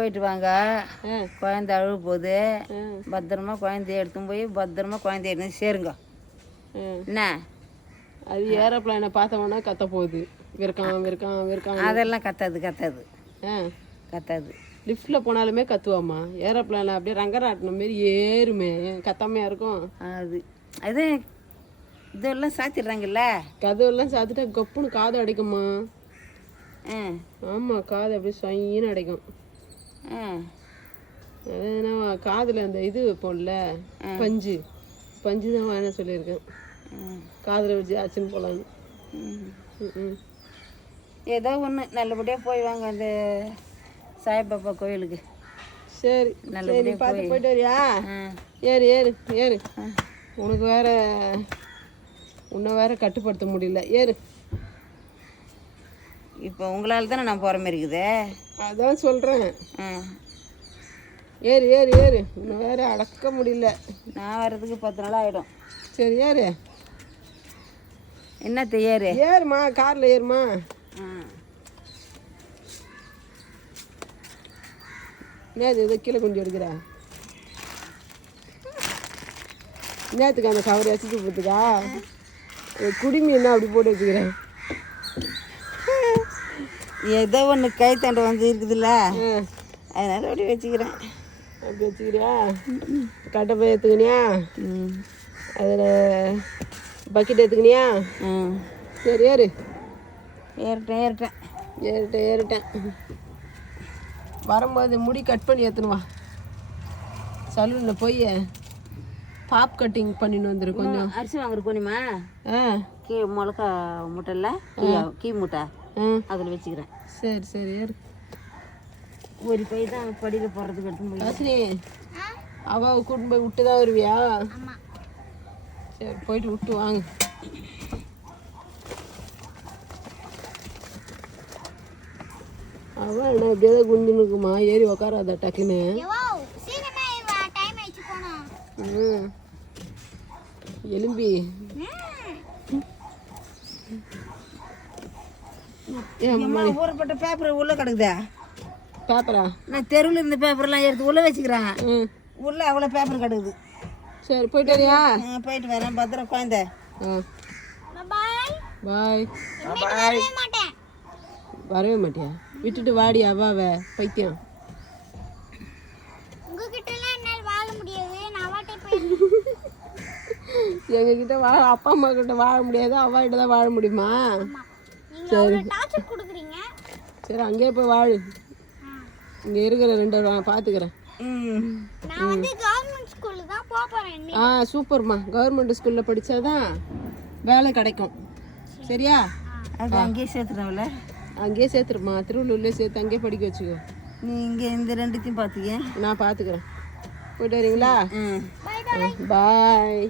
போயிட்டு வாங்க குழந்தை அழுக போகுது. பத்திரமா குழந்தைய எடுத்துன்னு போய் பத்திரமா குழந்தைய எடுத்து சேருங்க. என்ன? அது ஏரோப்ளைனை பார்த்தவொன்னே கத்த போகுது. விற்கான் விற்கான் விற்கான் அதெல்லாம் கத்தாது கத்தாது. கத்தாது. லிஃப்ட்டில் போனாலுமே கத்துவாம்மா. ஏரோப்ளைனில் அப்படியே ரங்கராட்டின மாரி ஏறுமே. கத்தாமையா இருக்கும். அது அது இதெல்லாம் சாத்திடுறாங்கல்ல? கதவெல்லாம் சாத்திட்டா கப்புன்னு காது அடைக்குமா ஆமாம் காது அப்படியே சொயின்னு அடைக்கும். காதில் அந்த இது வைப்போம்ல பஞ்சு. பஞ்சு தான் வேணாம் சொல்லியிருக்கேன். காதில் வச்சு ஆச்சுன்னு போகலான்னு ஏதோ ஒன்று நல்லபடியாக போய் வாங்க அந்த சாய்பாபா கோயிலுக்கு. சரி நல்லபடியா சரி பார்த்து போய். போயிட்டு வரியா? ஏறு ஏறு ஏறு. உனக்கு வேற உன்னை வேற கட்டுப்படுத்த முடியல. ஏறு. இப்போ உங்களால் தானே நான் போகிற மாதிரி இருக்குது? அதான் சொல்கிறேன் ஏறு ஏறு ஏறு. உன்னை வேற அடக்க முடியல. நான் வர்றதுக்கு பத்து நாள் ஆகிடும் சரி ஏறு. என்ன செய்யாரு ஏறுமா காரில் ஏறுமா. நேற்று இதை கீழே கொஞ்சம் எடுக்கிற. நேற்றுக்கு அந்த கவரை வச்சுட்டு போட்டுக்கா குடிமி என்ன அப்படி போட்டு வச்சுக்கிறேன். ஏதோ ஒன்று கைத்தாண்டு வந்து இருக்குதுல்ல. அதனால அப்படி வச்சுக்கிறேன். அப்படி வச்சுக்கிறியா? கட்டை போய் எடுத்துக்கினியா? ம். அதில் பக்கெட் எடுத்துக்கினியா? சரி ஏறு. ஏறிட்டேன் ஏறிட்டேன் ஏறிட்டேன் ஏறிட்டேன் வரும்போது முடி கட் பண்ணி எடுத்துன்னு வா. சலூனில் போய் பாப் கட்டிங் பண்ணின்னு வந்துரு கொஞ்சம். அரிசி வாங்குற போனிமா ஆ. கீ மிளகா மூட்டைல கீ கீ மூட்டை. அதில் வச்சுக்கிறேன். சரி சரி ஒரு பை தான் படியில் போடுறதுக்கு எடுத்துன்னு போய் ஹாசினி அவ கூட்டின்னு போய் விட்டு தான் வருவியா சரி போயிட்டு விட்டு வாங்க. அவ என்ன எப்படியாவது குந்தின்னு இருக்குமா? ஏறி உக்காராத டக்குன்னு? ம். எலும்பி. ஊறப்பட்ட பேப்பர் உள்ளே கிடக்குதா? பேப்பரா நான் தெருவில் இருந்த பேப்பர்லாம் எடுத்து உள்ளே வச்சுக்கிறேன். ம். உள்ளே அவ்வளோ பேப்பர் கிடக்குது. சரி போயிட்டு வரியா? போயிட்டு வரேன். பத்திரம் குழந்தை ஆ. பாய் பாய் வரவே மாட்டியா? விட்டுட்டு வாடி அவாவ பைத்தியம். எங்ககிட்ட வாழ அப்பா அம்மா கிட்ட வாழ முடியாது. அவா கிட்ட தான் வாழ முடியுமா? சரி. சரி அங்கேயே போய் வாழு. இங்கே இருக்கிற ரெண்டு நான் பார்த்துக்கிறேன் ம். ஆ சூப்பர்மா. கவர்மெண்ட் ஸ்கூலில் படித்தாதான் வேலை கிடைக்கும். சரியா? அது அங்கேயே சேர்த்துறவில்ல அங்கேயே சேர்த்துருமா. திருவள்ளூர்லேயே சேர்த்து அங்கேயே படிக்க வச்சுக்கோ. நீ இங்கே இந்த ரெண்டுத்தையும் பார்த்துக்க நான் பார்த்துக்கிறேன் போயிட்டு வரீங்களா? பாய்